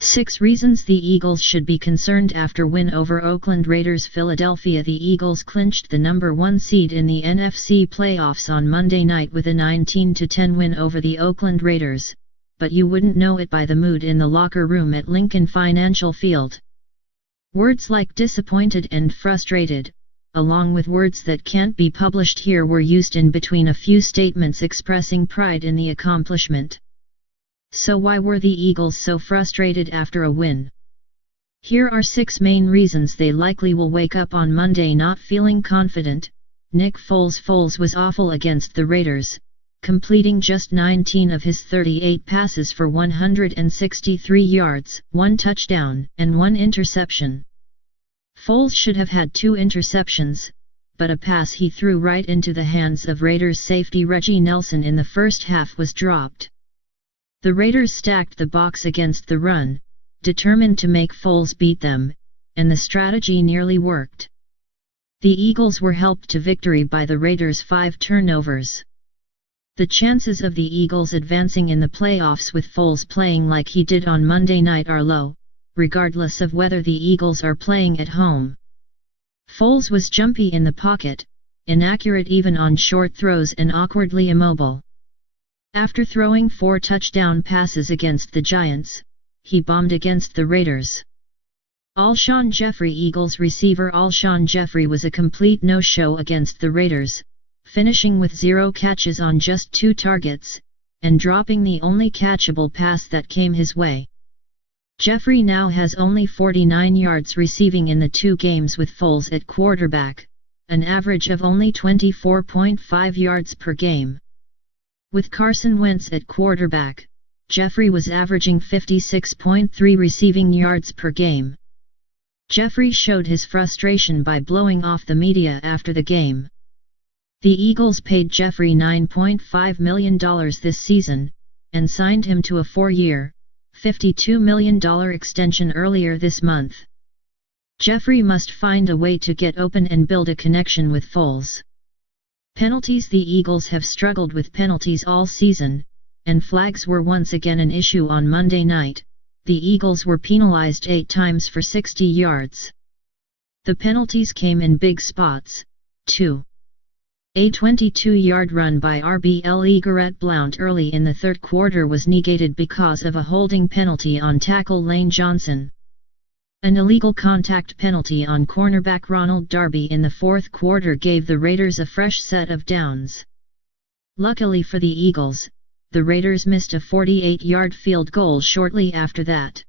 6 reasons the Eagles should be concerned after win over Oakland Raiders. Philadelphia. The Eagles clinched the number 1 seed in the NFC playoffs on Monday night with a 19-10 win over the Oakland Raiders, but you wouldn't know it by the mood in the locker room at Lincoln Financial Field. Words like disappointed and frustrated, along with words that can't be published here, were used in between a few statements expressing pride in the accomplishment. So why were the Eagles so frustrated after a win? Here are 6 main reasons they likely will wake up on Monday not feeling confident. Nick Foles. Foles was awful against the Raiders, completing just 19 of his 38 passes for 163 yards, 1 touchdown, and 1 interception. Foles should have had 2 interceptions, but a pass he threw right into the hands of Raiders safety Reggie Nelson in the first half was dropped. The Raiders stacked the box against the run, determined to make Foles beat them, and the strategy nearly worked. The Eagles were helped to victory by the Raiders' 5 turnovers. The chances of the Eagles advancing in the playoffs with Foles playing like he did on Monday night are low, regardless of whether the Eagles are playing at home. Foles was jumpy in the pocket, inaccurate even on short throws, and awkwardly immobile. After throwing 4 touchdown passes against the Giants, he bombed against the Raiders. Alshon Jeffrey. Eagles receiver Alshon Jeffrey was a complete no-show against the Raiders, finishing with 0 catches on just 2 targets, and dropping the only catchable pass that came his way. Jeffrey now has only 49 yards receiving in the 2 games with Foles at quarterback, an average of only 24.5 yards per game. With Carson Wentz at quarterback, Jeffrey was averaging 56.3 receiving yards per game. Jeffrey showed his frustration by blowing off the media after the game. The Eagles paid Jeffrey $9.5 million this season, and signed him to a 4-year, $52 million extension earlier this month. Jeffrey must find a way to get open and build a connection with Foles. Penalties. The Eagles have struggled with penalties all season, and flags were once again an issue on Monday night. The Eagles were penalized 8 times for 60 yards. The penalties came in big spots, too. A 22-yard run by RB Garrett Blount early in the 3rd quarter was negated because of a holding penalty on tackle Lane Johnson. An illegal contact penalty on cornerback Ronald Darby in the 4th quarter gave the Raiders a fresh set of downs. Luckily for the Eagles, the Raiders missed a 48-yard field goal shortly after that.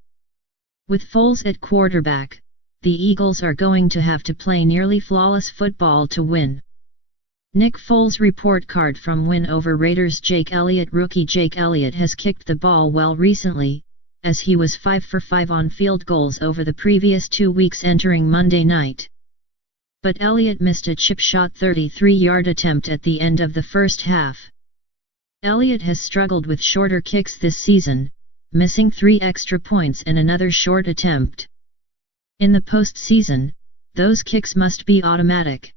With Foles at quarterback, the Eagles are going to have to play nearly flawless football to win. Nick Foles report card from win over Raiders. Jake Elliott. Rookie Jake Elliott has kicked the ball well recently, as he was 5 for 5 on field goals over the previous 2 weeks entering Monday night. But Elliott missed a chip shot 33-yard attempt at the end of the first half. Elliott has struggled with shorter kicks this season, missing 3 extra points and another short attempt. In the postseason, those kicks must be automatic.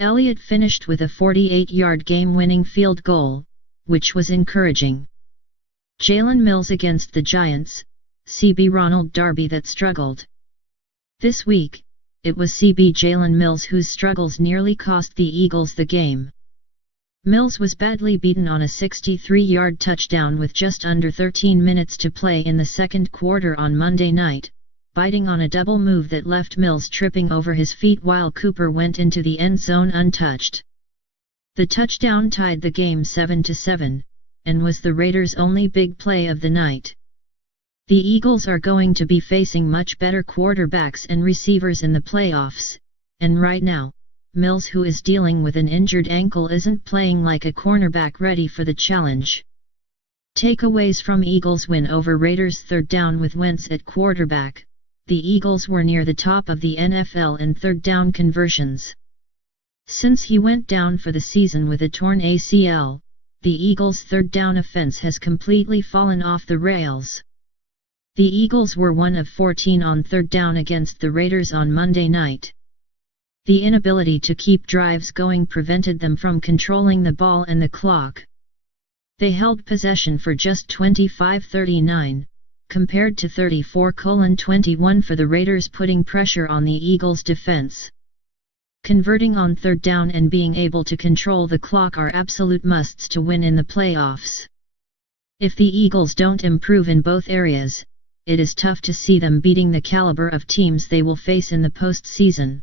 Elliott finished with a 48-yard game-winning field goal, which was encouraging. Jalen Mills against the Giants. CB Ronald Darby that struggled. This week, it was CB Jalen Mills whose struggles nearly cost the Eagles the game. Mills was badly beaten on a 63-yard touchdown with just under 13 minutes to play in the 2nd quarter on Monday night, biting on a double move that left Mills tripping over his feet while Cooper went into the end zone untouched. The touchdown tied the game 7-7. And was the Raiders' only big play of the night. The Eagles are going to be facing much better quarterbacks and receivers in the playoffs, and right now, Mills, who is dealing with an injured ankle, isn't playing like a cornerback ready for the challenge. Takeaways from Eagles win over Raiders. 3rd down with Wentz at quarterback. The Eagles were near the top of the NFL in 3rd down conversions. Since he went down for the season with a torn ACL, the Eagles' 3rd down offense has completely fallen off the rails. The Eagles were 1 of 14 on 3rd down against the Raiders on Monday night. The inability to keep drives going prevented them from controlling the ball and the clock. They held possession for just 25-39, compared to 34-21 for the Raiders, putting pressure on the Eagles' defense. Converting on third down and being able to control the clock are absolute musts to win in the playoffs. If the Eagles don't improve in both areas, it is tough to see them beating the caliber of teams they will face in the postseason.